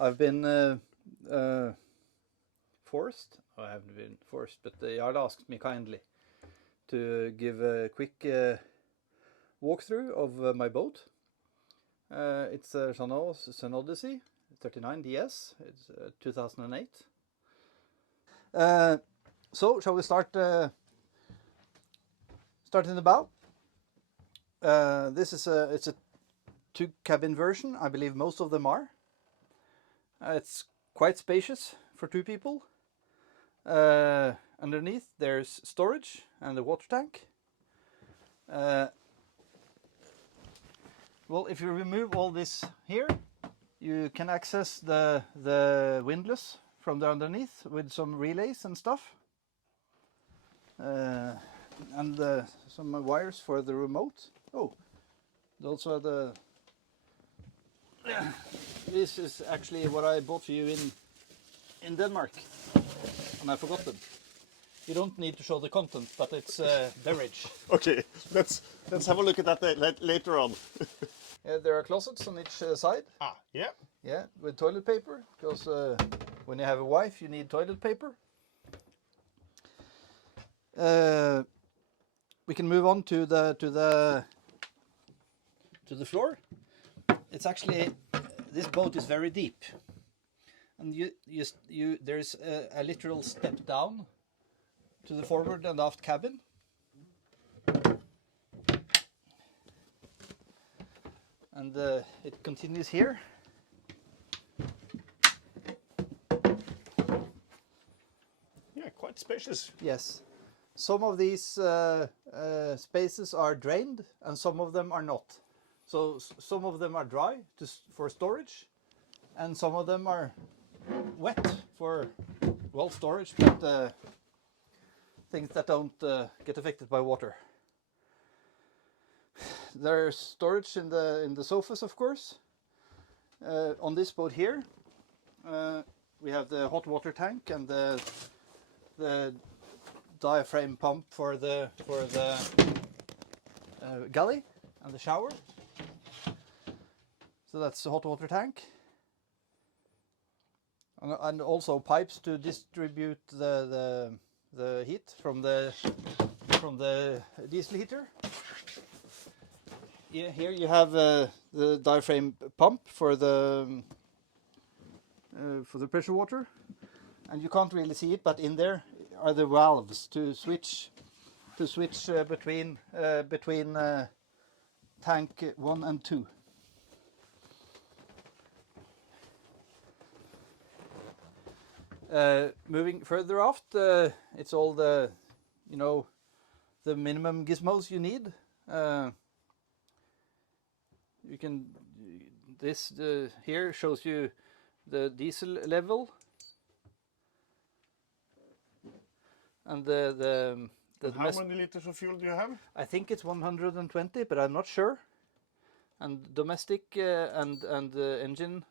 I've been forced. I haven't been forced, but the yard asked me kindly to give a quick walkthrough of my boat. It's a Jeanneau Sun Odyssey 39 DS. It's 2008. So shall we start in the bow? This is it's a 2-cabin version. I believe most of them are. It's quite spacious for 2 people. Underneath there's storage and a water tank. Well, if you remove all this here, you can access the windlass from the underneath with some relays and stuff. And some wires for the remote. Oh, also the... This is actually what I bought for you in Denmark, and I forgot them. You don't need to show the content, but it's beverage. Okay, let's have a look at that later on. There are closets on each side. Ah, yeah. Yeah, with toilet paper, because when you have a wife, you need toilet paper. We can move on to the floor. It's actually, this boat is very deep, and there's a literal step down to the forward and aft cabin. And it continues here. Yeah, quite spacious. Yes. Some of these spaces are drained and some of them are not. So some of them are dry for storage, and some of them are wet for, well, storage, but things that don't get affected by water. There's storage in the sofas, of course. On this boat here, we have the hot water tank and the diaphragm pump for the galley and the shower. So that's the hot water tank, and also pipes to distribute the heat from the diesel heater. Yeah, here you have the diaphragm pump for the pressure water, and you can't really see it, but in there are the valves to switch between tank 1 and 2. Moving further aft, it's all the minimum gizmos you need. You can, this here shows you the diesel level and how many liters of fuel do you have? I think it's 120, but I'm not sure. And domestic and engine.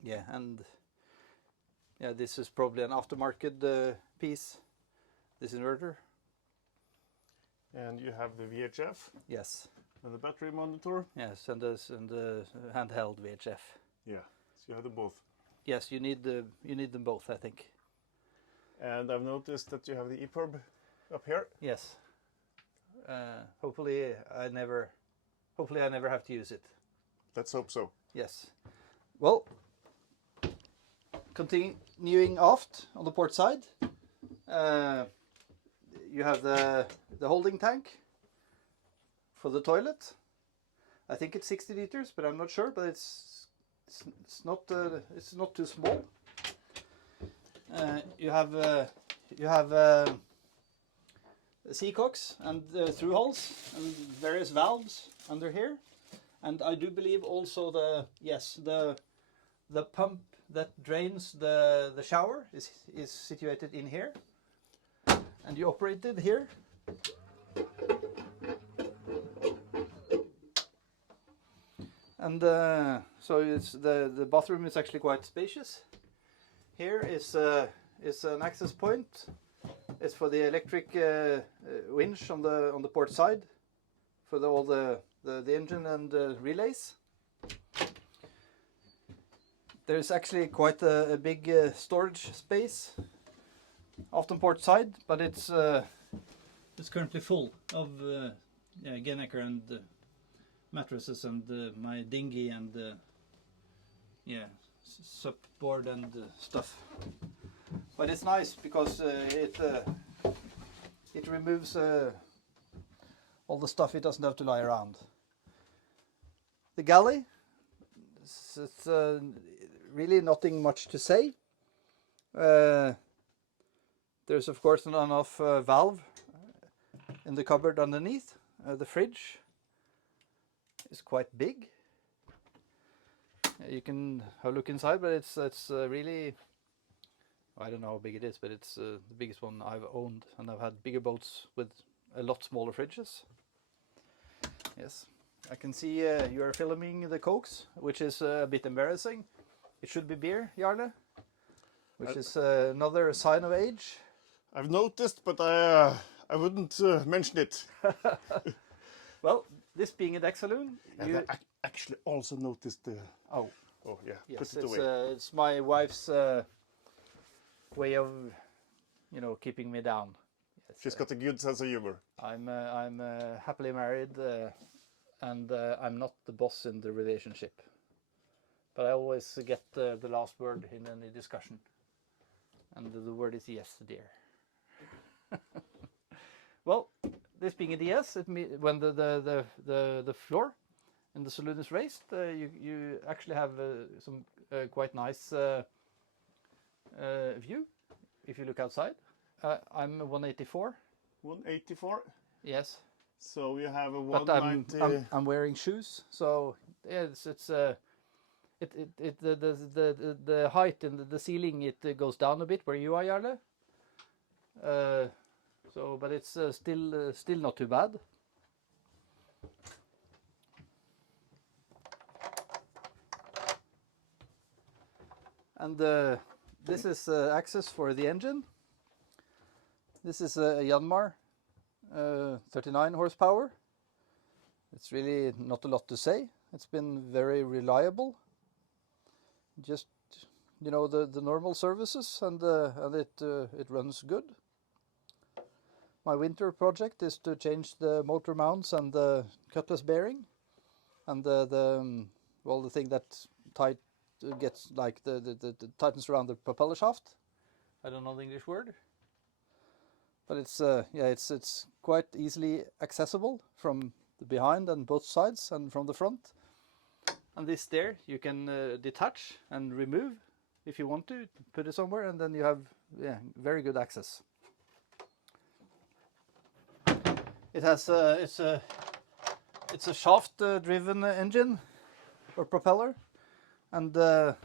Yeah, and yeah, this is probably an aftermarket piece, this inverter. And you have the VHF. Yes. And the battery monitor. Yes, and the handheld VHF. Yeah, so you have them both. Yes, you need them both, I think. And I've noticed that you have the EPIRB up here. Yes. Hopefully I never have to use it. Let's hope so. Yes. Well, continuing aft on the port side, you have the holding tank for the toilet. I think it's 60 liters, but I'm not sure. But it's not too small. You have seacocks and through holes and various valves under here, and I do believe also the pump that drains the shower is situated in here, and you operate it here. And so it's the bathroom is actually quite spacious. Here is an access point. It's for the electric winch on the port side, for all the engine and relays. there's actually quite a big storage space off the port side, but it's currently full of yeah, Genneker and mattresses and my dinghy and yeah, supboard and stuff. But it's nice because it removes all the stuff. It doesn't have to lie around. The galley, it's really nothing much to say. There's of course an on-off valve in the cupboard underneath. The fridge is quite big. You can have a look inside, but it's really, I don't know how big it is, but it's the biggest one I've owned, and I've had bigger boats with a lot smaller fridges. Yes, I can see you are filming the cokes, which is a bit embarrassing. It should be beer, Jarle, which is another sign of age. I've noticed, but I wouldn't mention it. Well, this being a deck saloon, And I actually also noticed the... Oh yeah, yes, put it away. It's my wife's way of, you know, keeping me down. Yes, She's got a good sense of humor. I'm happily married, and I'm not the boss in the relationship. But I always get the last word in any discussion, and the word is yes, dear. Well, this being a DS, when the floor in the saloon is raised, you actually have some quite nice view if you look outside. I'm 184. 184. Yes. So you have a But 190. I'm wearing shoes, so yeah, the height in the ceiling, it goes down a bit where you are, Jarle. So, but it's still not too bad. And this is access for the engine. This is a Yanmar 39 horsepower. It's really not a lot to say. It's been very reliable. Just, you know, the normal services, and it runs good. My winter project is to change the motor mounts and the cutlass bearing, and the thing that gets like the tightens around the propeller shaft. I don't know the English word, but it's yeah, it's quite easily accessible from the behind and both sides and from the front. And this there you can detach and remove if you want to, put it somewhere, and then you have, yeah, very good access. It has it's a shaft driven engine or propeller, and the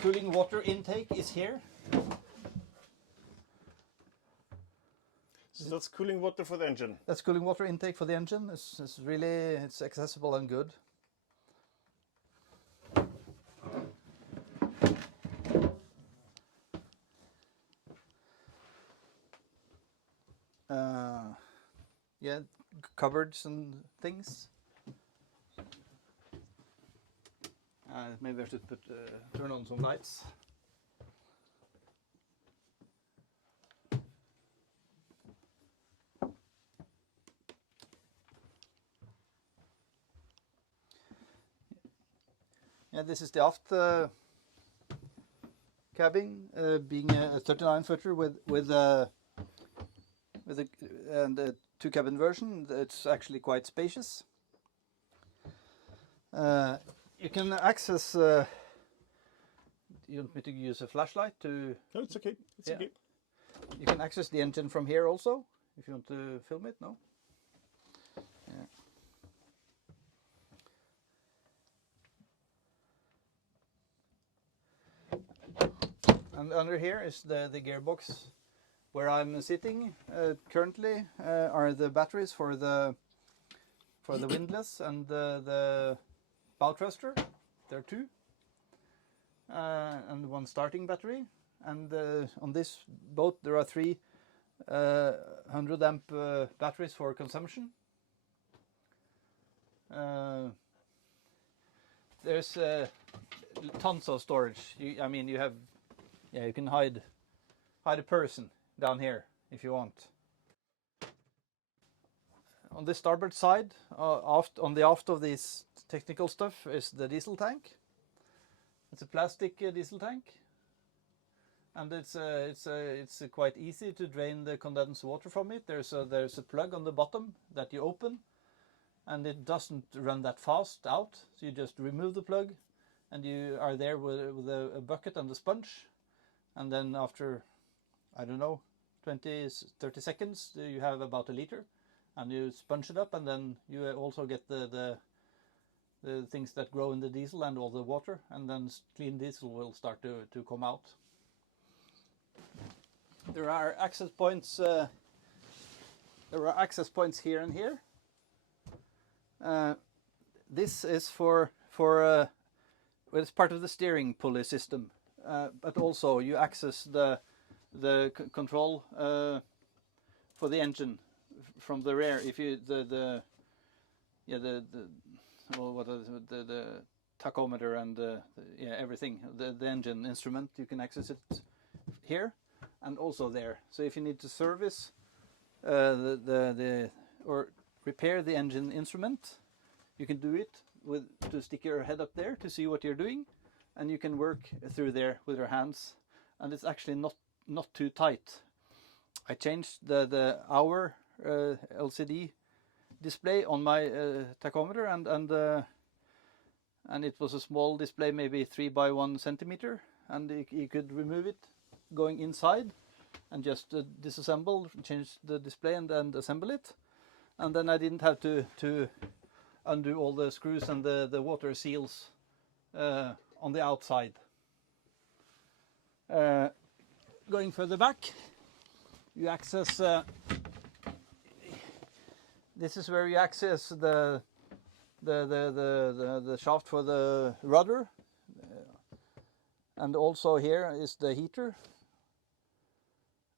cooling water intake is here. So that's cooling water for the engine. That's cooling water intake for the engine. It's really, it's accessible and good. Yeah, cupboards and things. Maybe I should turn on some lights. Yeah, this is the aft cabin, being a 39 footer with a two cabin version. It's actually quite spacious. You can access. You want me to use a flashlight to? No, it's okay. It's okay. You can access the engine from here also, if you want to film it. No. Yeah. And under here is the gearbox where I'm sitting currently. Are the batteries for the windlass and the bow thruster. There are two, and one starting battery. And on this boat there are three 100 amp batteries for consumption. there's tons of storage. I mean, you have, yeah, you can hide a person down here if you want. On the starboard side, on the aft of this technical stuff, is the diesel tank. It's a plastic diesel tank, and it's quite easy to drain the condensed water from it. There's a plug on the bottom that you open, and it doesn't run that fast out. So you just remove the plug, and you are there with a bucket and a sponge, and then after, I don't know, 20-30 seconds, you have about a liter, and you sponge it up, and then you also get the things that grow in the diesel and all the water, and then clean diesel will start to come out. There are access points. Here and here. This is for well, it's part of the steering pulley system, but also you access the control for the engine from the rear. If you the tachometer and everything, the engine instrument, you can access it here and also there. So if you need to service or repair the engine instrument, you can do it to stick your head up there to see what you're doing, and you can work through there with your hands, and it's actually not too tight. I changed the hour LCD display on my tachometer, and it was a small display, maybe 3 by 1 centimeter, and you could remove it going inside and just disassemble, change the display, and assemble it. And then I didn't have to undo all the screws and the water seals on the outside. Going further back, you access. This is where you access the shaft for the rudder, and also here is the heater,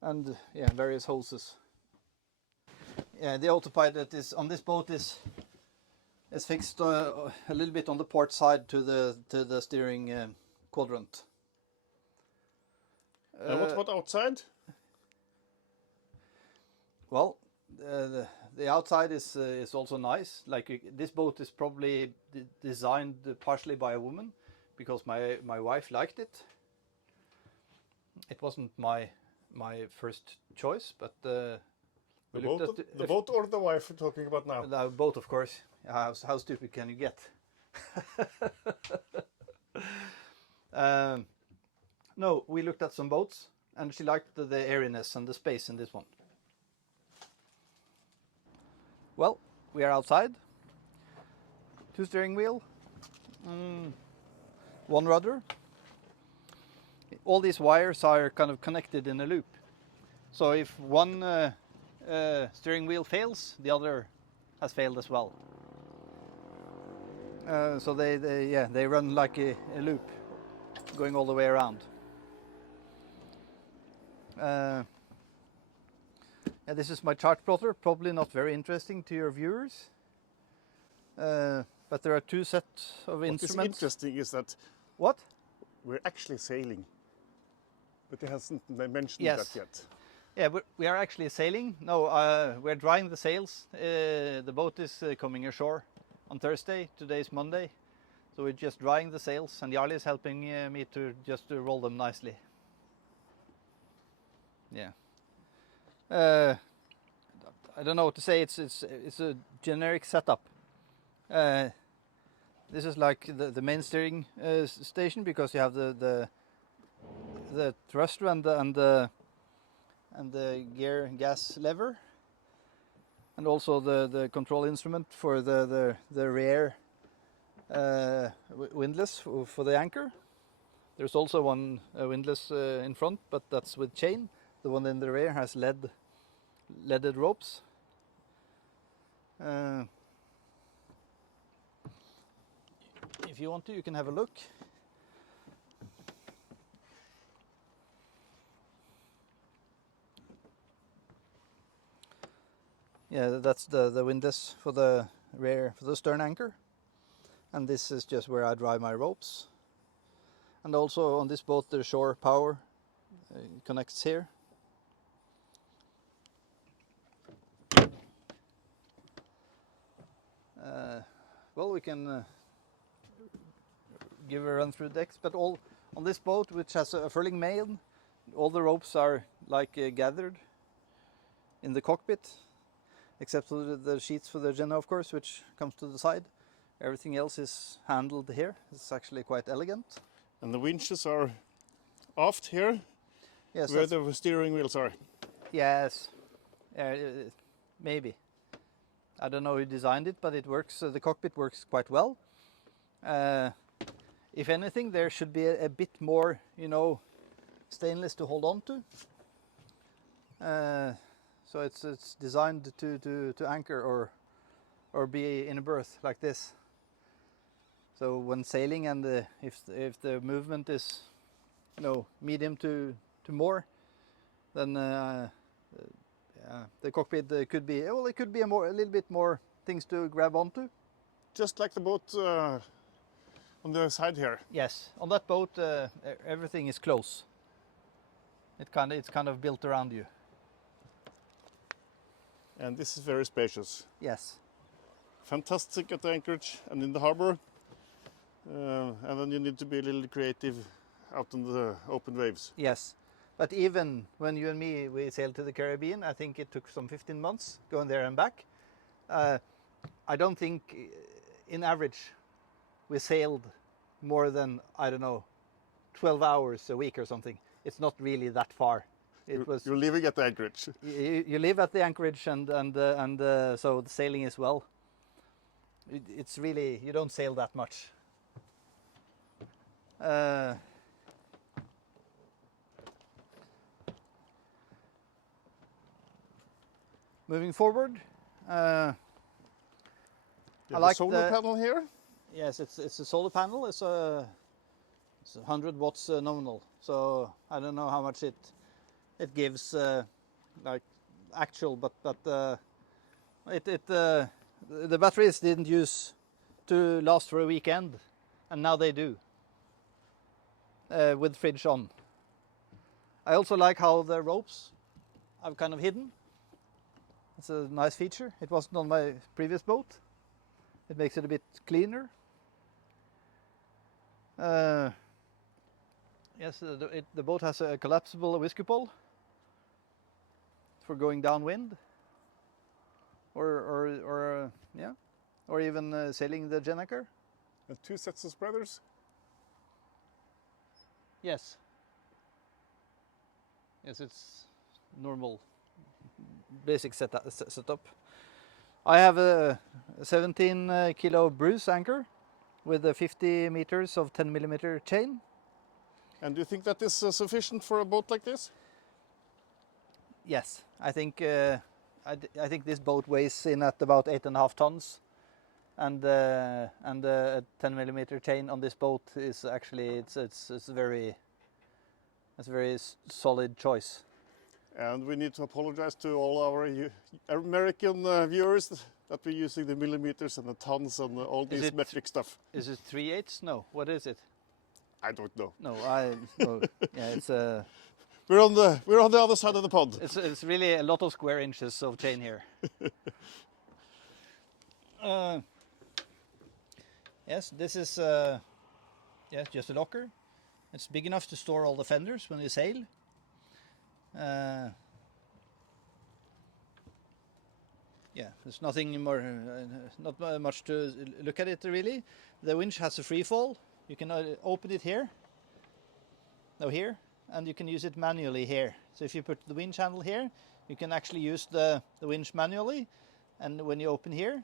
and various hoses. Yeah, the autopilot is on this boat is fixed a little bit on the port side to the steering quadrant. What outside? Well, the outside is also nice. Like this boat is probably designed partially by a woman, because my wife liked it. It wasn't my first choice, but the boat or the wife we're talking about now? The boat, of course. How stupid can you get? No, we looked at some boats, and she liked the airiness and the space in this one. Well, we are outside. 2 steering wheel, 1 rudder. All these wires are kind of connected in a loop. So if one steering wheel fails, the other has failed as well. So they run like a loop, going all the way around. This is my chart plotter, probably not very interesting to your viewers. But there are 2 sets of instruments. What is interesting is that what? We're actually sailing, but he hasn't mentioned Yes. that yet. Yeah, we are actually sailing. No, we're drying the sails. The boat is coming ashore on Thursday. Today is Monday. So we're just drying the sails, and Jarle is helping me to roll them nicely. Yeah. I don't know what to say. It's a generic setup. This is like the main steering station, because you have the thruster and the gear gas lever, and also the control instrument for the rear windlass for the anchor. There's also one windlass in front, but that's with chain. The one in the rear has leaded ropes. If you want to, you can have a look. Yeah, that's the windlass for the rear, for the stern anchor. And this is just where I dry my ropes. And also on this boat the shore power connects here. Well, we can give a run through decks, but all on this boat, which has a furling main, all the ropes are like gathered in the cockpit, except for the sheets for the Jeanneau, of course, which comes to the side. Everything else is handled here. It's actually quite elegant. And the winches are aft here, Yes, where the steering wheels are. yes, maybe. I don't know who designed it, but it works. The cockpit works quite well. If anything, there should be a bit more, you know, stainless to hold on to. So it's designed to anchor or be in a berth like this. So when sailing, and if the movement is, you know, medium to more, then the cockpit could be, well, it could be a little bit more things to grab onto. Just like the boat on the side here. Yes, on that boat everything is close. It's kind of built around you. And this is very spacious. Yes. Fantastic at the anchorage and in the harbor. And then you need to be a little creative out on the open waves. Yes. But even when you and me, we sailed to the Caribbean, I think it took some 15 months going there and back. I don't think, in average, we sailed more than, I don't know, 12 hours a week or something. It's not really that far. You're living at the anchorage. You live at the anchorage, and so the sailing as well. It's really, you don't sail that much. Moving forward, I like the solar panel here. Yes, it's a solar panel. It's 100 watts nominal. So I don't know how much it gives like actual, but the batteries didn't use to last for a weekend, and now they do with fridge on. I also like how the ropes I've kind of hidden. It's a nice feature. It wasn't on my previous boat. It makes it a bit cleaner. Yes, the boat has a collapsible whiskey pole for going downwind, or even sailing the Jeanneau. And 2 sets of spreaders. Yes. Yes, it's normal, basic setup. I have a 17 kilo Bruce anchor with 50 meters of 10 millimeter chain. And do you think that is sufficient for a boat like this? Yes, I think I think this boat weighs in at about 8.5 tons, and a 10 millimeter chain on this boat is actually it's a very solid choice. And we need to apologize to all our American viewers that we're using the millimeters and the tons and all this metric stuff. Is it 3/8? No, what is it? I don't know. No, yeah, it's a. We're on the other side of the pond. It's really a lot of square inches of chain here. Yes, this is just a locker. It's big enough to store all the fenders when you sail. Yeah, there's nothing more, not much to look at it really. The winch has a free fall. You can open it here, here, and you can use it manually here. So if you put the winch handle here, you can actually use the winch manually, and when you open here,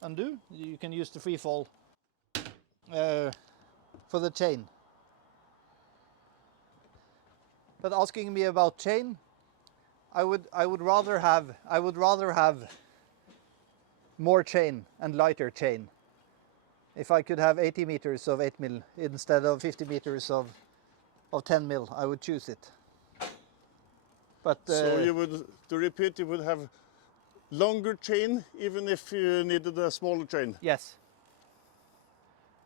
undo, you can use the free fall for the chain. But asking me about chain, I would rather have more chain and lighter chain. If I could have 80 meters of 8 mil instead of 50 meters of 10 mil, I would choose it. But so you would, to repeat, you would have longer chain even if you needed a smaller chain. Yes.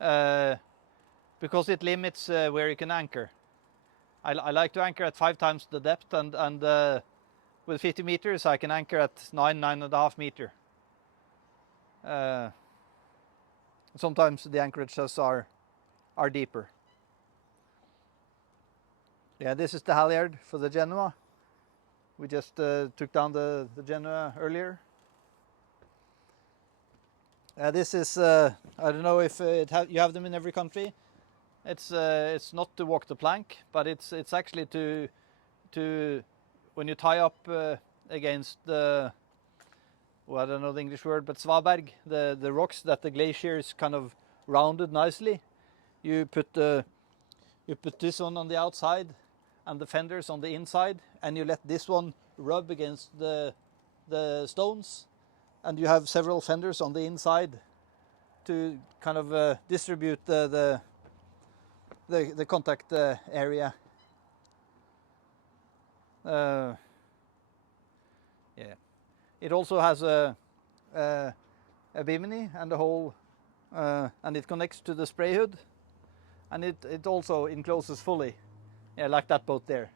because it limits where you can anchor. I like to anchor at 5 times the depth, and with 50 meters I can anchor at 9.5 meter. Sometimes the anchorages are deeper. Yeah, this is the halyard for the Jeanneau. We just took down the Jeanneau earlier. This is, I don't know if you have them in every country. It's not to walk the plank, but it's actually to when you tie up against the, well, I don't know the English word, but svaberg, the rocks that the glacier is kind of rounded nicely. You put this one on the outside and the fenders on the inside, and you let this one rub against the stones, and you have several fenders on the inside to kind of distribute the contact area. Yeah, it also has a bimini and a hole, and it connects to the spray hood, and it also encloses fully, yeah, like that boat there.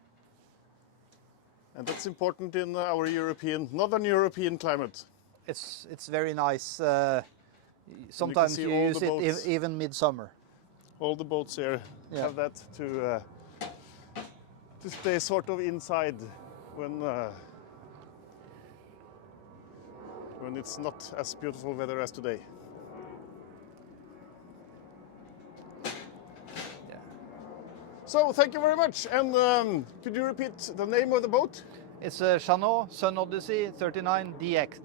And that's important in our northern European climate. It's very nice. Sometimes you use it even midsummer. All the boats here have that to stay sort of inside when it's not as beautiful weather as today. Yeah. So thank you very much. And could you repeat the name of the boat? It's a Jeanneau Sun Odyssey 39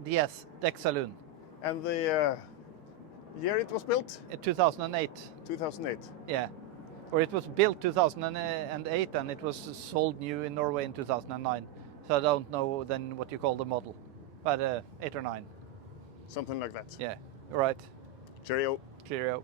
DS Deck Saloon. And the year it was built? 2008. 2008. Yeah. Or it was built 2008 and it was sold new in Norway in 2009. So I don't know then what you call the model. But 8 or 9. Something like that. Yeah. All right. Cheerio. Cheerio.